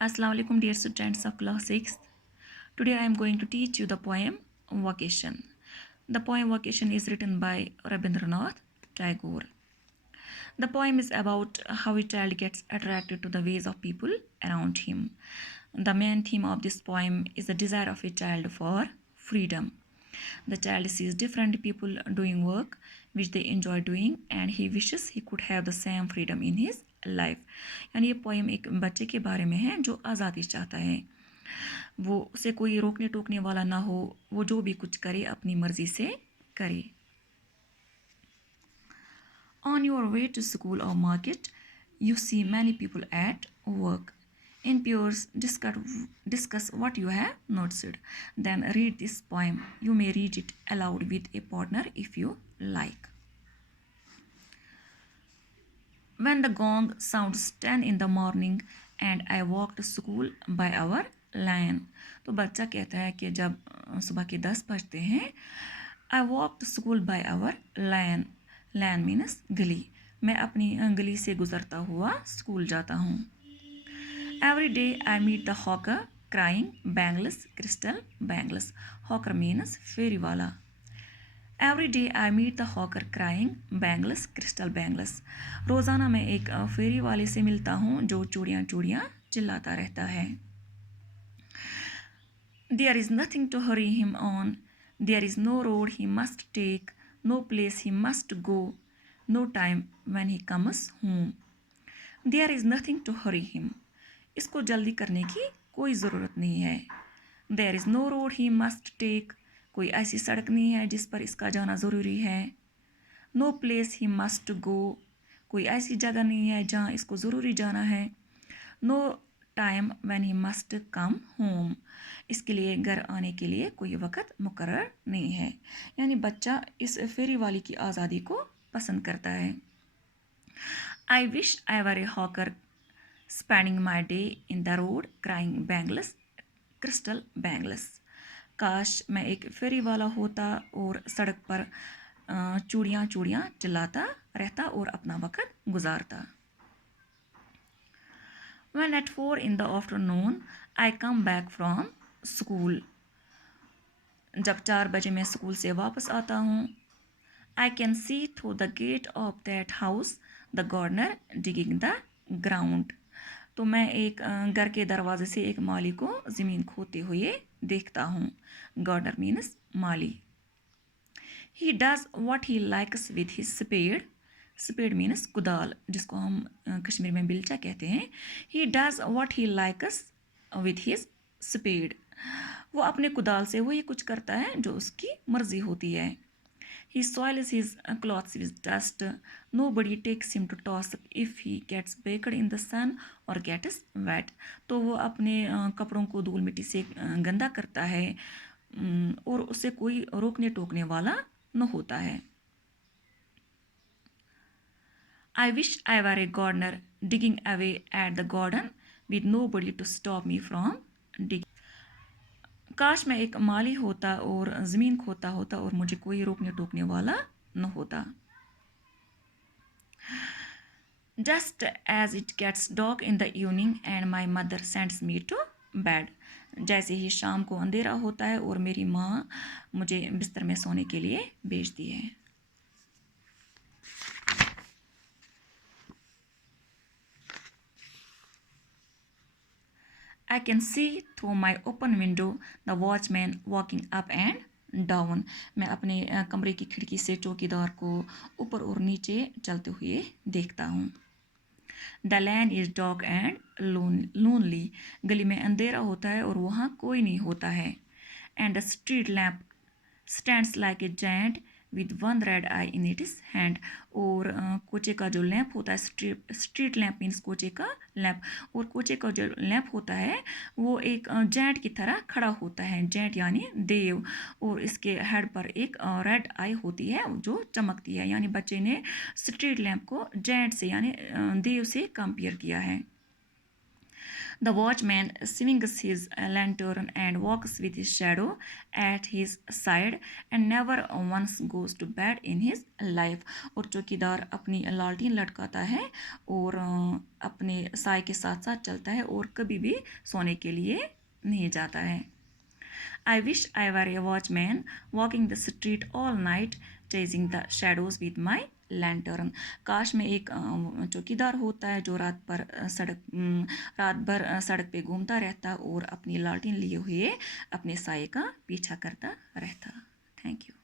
Assalamu alaikum dear students of class 6th. Today I am going to teach you the poem Vacation. The poem Vacation is written by Rabindranath Tagore. The poem is about how a child gets attracted to the ways of people around him. The main theme of this poem is the desire of a child for freedom. The child sees different people doing work which they enjoy doing and he wishes he could have the same freedom in his life. यानी ये poem एक बच्चे के बारे में है जो आज़ादी चाहता है, वो उसे कोई रोकने टोकने वाला ना हो, वो जो भी कुछ करे अपनी मर्जी से करे. On your way to school or market, you see many people at work. In pairs, discuss what you have noticed. Then read this poem. You may read it aloud with a partner if you like. When the gong sounds 10 in the morning and I walk to school by our lane. तो बच्चा कहता है कि जब सुबह के 10 बजते हैं, I walk to school by our lane. Lane means गली. मैं अपनी गली से गुजरता हुआ स्कूल जाता हूँ. Every day I meet the hawker crying bangles, crystal bangles. Hawker means फेरी वाला. Every day I meet the hawker crying bangles, crystal bangles. रोज़ाना मैं एक फेरी वाले से मिलता हूँ जो चूड़ियाँ चूड़ियाँ चिल्लाता रहता है. There is nothing to hurry him on. There is no road he must take, no place he must go, no time when he comes home. There is nothing to hurry him. इसको जल्दी करने की कोई ज़रूरत नहीं है. There is no road he must take. कोई ऐसी सड़क नहीं है जिस पर इसका जाना ज़रूरी है. No place he must go. कोई ऐसी जगह नहीं है जहाँ इसको ज़रूरी जाना है. No time when he must come home. इसके लिए घर आने के लिए कोई वक़्त मुकर्रर नहीं है. यानी बच्चा इस फेरी वाली की आज़ादी को पसंद करता है. I wish I were a hawker spending my day in the road crying bangles, crystal bangles. काश मैं एक फेरी वाला होता और सड़क पर चूड़ियाँ चूड़ियाँ चिल्लाता रहता और अपना वक़्त गुजारता. When at 4 in the afternoon I come back from school. जब 4 बजे मैं स्कूल से वापस आता हूँ. I can see through the gate of that house the gardener digging the ground. तो मैं एक घर के दरवाजे से एक माली को ज़मीन खोदते हुए देखता हूँ. गार्डनर मीन्स माली. He does what he likes with his spade. Spade means कुदाल, जिसको हम कश्मीर में बिल्चा कहते हैं. He does what he likes with his spade. वो अपने कुदाल से वही कुछ करता है जो उसकी मर्जी होती है. He soils his clothes with dust. Nobody takes him to task if he gets baked in the sun or gets wet. तो वो अपने कपड़ों को धूल मिट्टी से गंदा करता है और उसे कोई रोकने टोकने वाला न होता है. I wish I were a gardener digging away at the garden with nobody to stop me from digging. काश मैं एक माली होता और ज़मीन खोदता होता और मुझे कोई रोकने टोकने वाला न होता. Just as it gets dark in the evening and my mother sends me to bed. जैसे ही शाम को अंधेरा होता है और मेरी माँ मुझे बिस्तर में सोने के लिए भेजती है. I can see through my open window the watchman walking up and down. मैं अपने कमरे की खिड़की से चौकीदार को ऊपर और नीचे चलते हुए देखता हूँ. The lane is dark and lonely. गली में अंधेरा होता है और वहाँ कोई नहीं होता है. And the street lamp stands like a giant with one red eye in its hand. और कोचे का जो लैंप होता है, स्ट्रीट लैंप मीन्स कोचे का लैंप, और कोचे का जो लैंप होता है वो एक जेंट की तरह खड़ा होता है. जेंट यानी देव, और इसके हेड पर एक रेड आई होती है जो चमकती है. यानी बच्चे ने स्ट्रीट लैंप को जेंट से यानी देव से कंपेयर किया है. The watchman swings his lantern and walks with his shadow at his side and never once goes to bed in his life. और चौकीदार अपनी लालटीन लटकाता है और अपने साय के साथ साथ चलता है और कभी भी सोने के लिए नहीं जाता है. I wish I were a watchman walking the street all night chasing the shadows with my lantern. काश मैं एक चौकीदार होता है जो रात भर सड़क पे घूमता रहता और अपनी लालटेन लिए हुए अपने साये का पीछा करता रहता. Thank you.